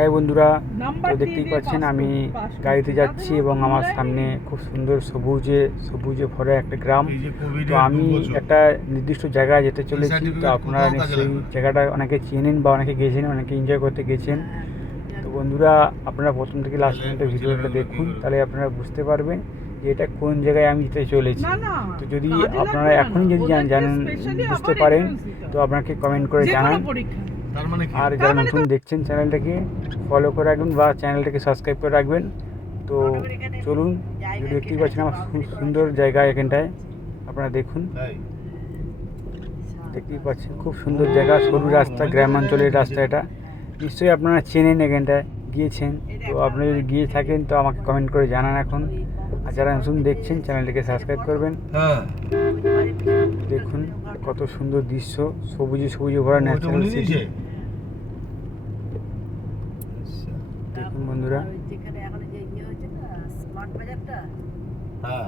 High বন্ধুরা, তো দেখতেই পাচ্ছেন আমি গাড়িতে যাচ্ছি এবং আমার সামনে খুব সুন্দর সবুজে ভরা একটা গ্রাম। তো আমি একটা নির্দিষ্ট জায়গায় যেতে চলেছি। তো আপনারা নিশ্চয়ই জায়গাটা অনেকে চেনেন বা অনেকে গেছেন, অনেকে এনজয় করতে গেছেন। তো বন্ধুরা, আপনারা প্রথম থেকে লাস্ট পর্যন্ত ভিডিওটা দেখুন, তাহলে আপনারা বুঝতে পারবেন যে এটা কোন জায়গায় আমি যেতে চলেছি। তো যদি আপনারা এখনই যদি জানেন বুঝতে পারেন তো আপনাকে কমেন্ট করে জানান। আর যারা নতুন দেখছেন চ্যানেলটাকে ফলো করে রাখবেন বা চ্যানেলটাকে সাবস্ক্রাইব করে রাখবেন। তো চলুন, ভিডিও দেখতেই পাচ্ছেন আমার খুব সুন্দর জায়গা এখানটায়, আপনারা দেখুন। দেখতেই পাচ্ছেন খুব সুন্দর জায়গা, সরু রাস্তা, গ্রামাঞ্চলের রাস্তা এটা। নিশ্চয়ই আপনারা চেনেন, এখানটায় গিয়েছেন। তো আপনারা যদি গিয়ে থাকেন তো আমাকে কমেন্ট করে জানান এখন। আর যারা নতুন দেখছেন চ্যানেলটিকে সাবস্ক্রাইব করবেন। দেখুন কত সুন্দর দৃশ্য, সবুজে ভরা ন্যাচারাল সিটি। দেখুন বন্ধুরা,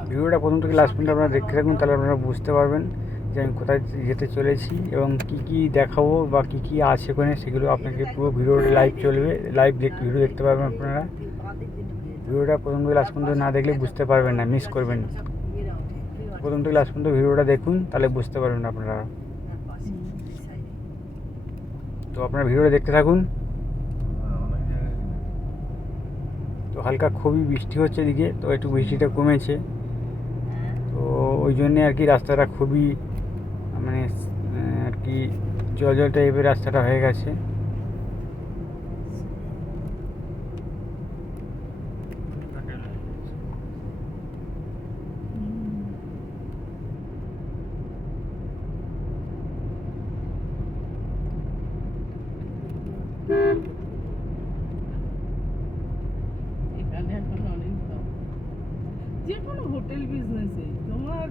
ভিডিওটা প্রথম থেকে লাস্ট পর্যন্ত আপনারা দেখতে থাকুন, তাহলে আপনারা বুঝতে পারবেন যে আমি কোথায় যেতে চলেছি এবং কি কি দেখাবো বা কি কি আছে ওখানে, সেগুলো আপনাকে পুরো ভিডিওটা লাইভ চলবে, ভিডিও দেখতে পারবেন আপনারা। ভিডিওটা প্রথম থেকে লাস্ট পর্যন্ত না দেখলে বুঝতে পারবেন না, মিস করবেন। প্রথম থেকে লাস্ট পর্যন্ত ভিডিওটা দেখুন, তাহলে বুঝতে পারবেন আপনারা। তো আপনারা ভিডিওটা দেখতে থাকুন। তো হালকা খুবই বৃষ্টি হচ্ছে এদিকে, তো একটু বৃষ্টিটা কমেছে, তো ওই জন্যে আর কি রাস্তাটা খুবই মানে আর কি জল টাইপের রাস্তাটা হয়ে গেছে। যে কোনো হোটেল বিজনেসে তোমার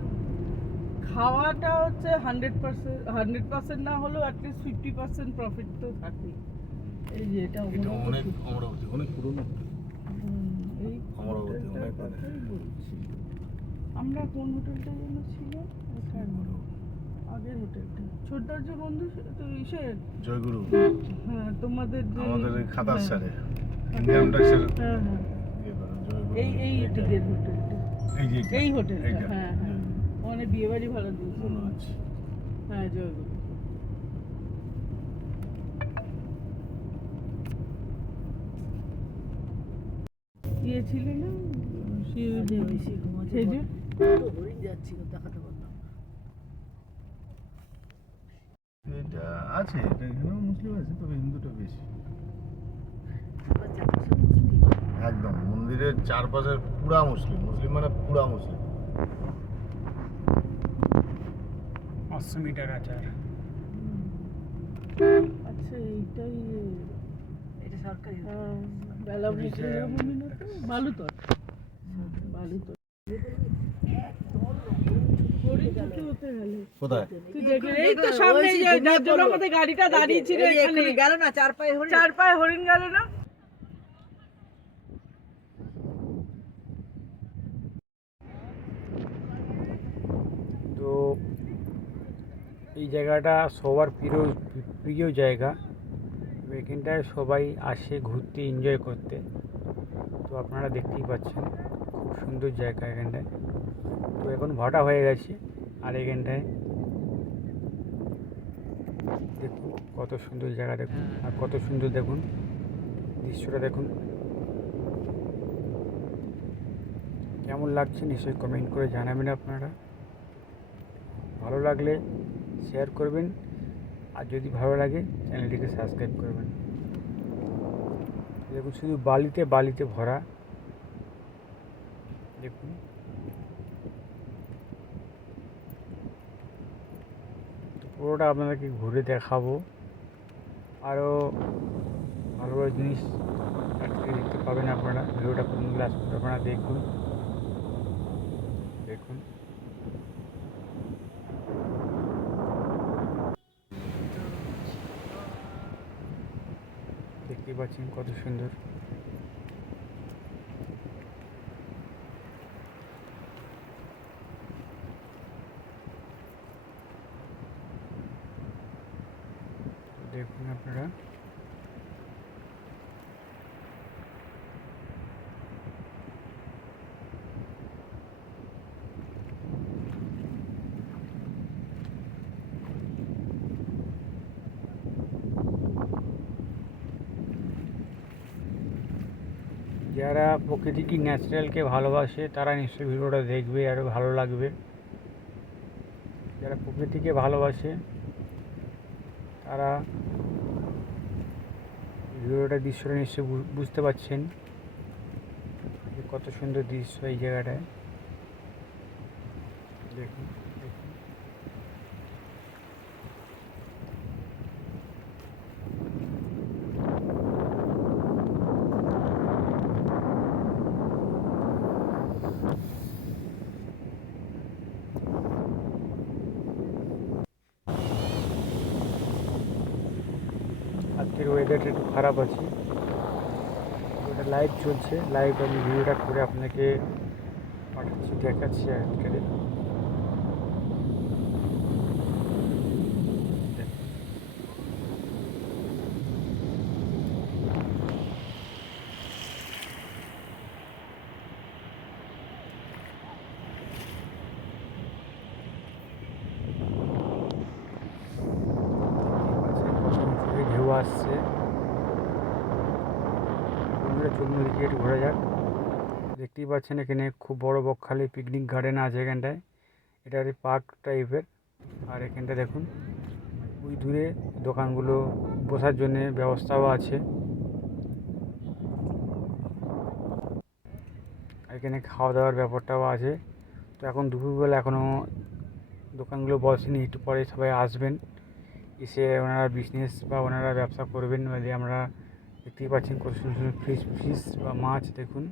খাওয়াটা হচ্ছে 100% না হলেও অ্যাটলিস্ট 50% প্রফিট তো থাকেই। এই যে এটা অনেক পুরনো। এই হোটেলটার কথাই বলছি। আমরা কোন হোটেলটা যেন ছিল আগের হোটেলটা, ছোটদার যে বন্ধু তো ইসের জয়গুরু, হ্যাঁ তোমাদের যে আমাদের খাতার সারে হ্যাঁ হ্যাঁ এই দিকের হোটেলটা, এই হোটেলটা, হ্যাঁ হ্যাঁ ওখানে বিয়ে বাড়ি ভালো দিয়েছিল। হ্যাঁ জয়গুরু। ইয়ে ছিল না সেজে এটা আছে, এটা এখানেও মুসলিম আছে, তবে হিন্দুটা বেশি। একদম মন্দিরের চারপাশে পুরা মুসলিম, মানে পুরা মুসলিম। 500 মিটার আচার। আচ্ছা এইটাই, এটা সরকারি বেলা বালুতর কোথায়? এই তো সামনে যার জন্য আমাদের গাড়িটা দাঁড়িয়ে ছিল এখানে, গেল না চার পায়ে হরিণ গেল না। তো এই জায়গাটা সবার প্রিয় জায়গা। এখানটায় সবাই আসে ঘুরতে, এনজয় করতে। তো আপনারা দেখতেই পাচ্ছেন খুব সুন্দর জায়গা এখানটায়। তো এখন ভাটা হয়ে গেছে, আর এখানটায় দেখুন কত সুন্দর জায়গা, দেখুন আর কত সুন্দর দেখুন দৃশ্যটা, দেখুন কেমন লাগছে নিশ্চয়ই কমেন্ট করে জানাবেন আপনারা। ভালো লাগলে শেয়ার করবেন, আর যদি ভালো লাগে চ্যানেলটিকে সাবস্ক্রাইব করবেন। দেখুন শুধু বালিতে ভরা, দেখুন পুরোটা আপনাদেরকে ঘুরে দেখাবো, আরও ভালো ভালো জিনিস দেখতে পাবেন আপনারা। ভিডিওটা প্রথম ক্লাস আপনারা দেখুন। দেখতে পাচ্ছেন কত সুন্দর। দেখুন আপনারা যারা প্রকৃতিকে ন্যাচারালকে ভালোবাসে তারা নিশ্চয়ই ভিডিওটা দেখবে, আরও ভালো লাগবে। যারা প্রকৃতিকে ভালোবাসে তারা ভিডিওটা দৃশ্যটা নিশ্চয়ই বুঝতে পারছেন যে কত সুন্দর দৃশ্য এই জায়গাটায়। দেখুন দেখুন আজকের ওয়েদারটা একটু খারাপ আছে, ওটা লাইভ চলছে, লাইভ আমি ভিডিওটা করে আপনাকে পাঠাচ্ছি, দেখাচ্ছি আজকে। ঢেউ আসছে, চলুন দিকে একটু ঘোরা যাক। দেখতেই পাচ্ছেন এখানে খুব বড় বকখালি পিকনিক গার্ডেন আছে এখানটায়, এটা একটা পার্ক টাইপের। আর এখানটা দেখুন ওই দূরে দোকানগুলো বসার জন্য ব্যবস্থাও আছে, এখানে খাওয়া দাওয়ার ব্যাপারটাও আছে। তো এখন দুপুরবেলা এখনও দোকানগুলো বসেনি, একটু পরে সবাই আসবেন, এসে ওনারা বিজনেস বা ওনারা ব্যবসা করবেন। আমরা দেখতেই পাচ্ছেন কত সুন্দর সুন্দর ফিশ বা মাছ দেখুন।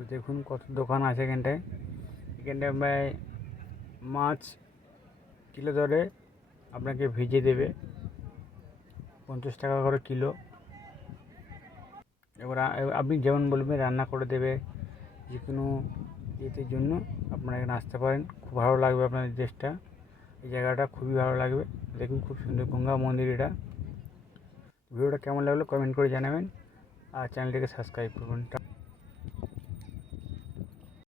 তো দেখুন কত দোকান আছে এখানটায়। এখানটায় মাছ কিলো দরে আপনাকে ভেজে দেবে, 50 টাকা করে কিলো। এবার আপনি যেমন বলবেন রান্না করে দেবে, যে কোনো ইয়ের জন্য আপনারা এখানে আসতে পারেন। খুব ভালো লাগবে আপনাদের দেশটা, এই জায়গাটা খুবই ভালো লাগবে। দেখুন খুব সুন্দর গঙ্গা মন্দির এটা। ভিডিওটা কেমন লাগলো কমেন্ট করে জানাবেন, আর চ্যানেলটিকে সাবস্ক্রাইব করবেন।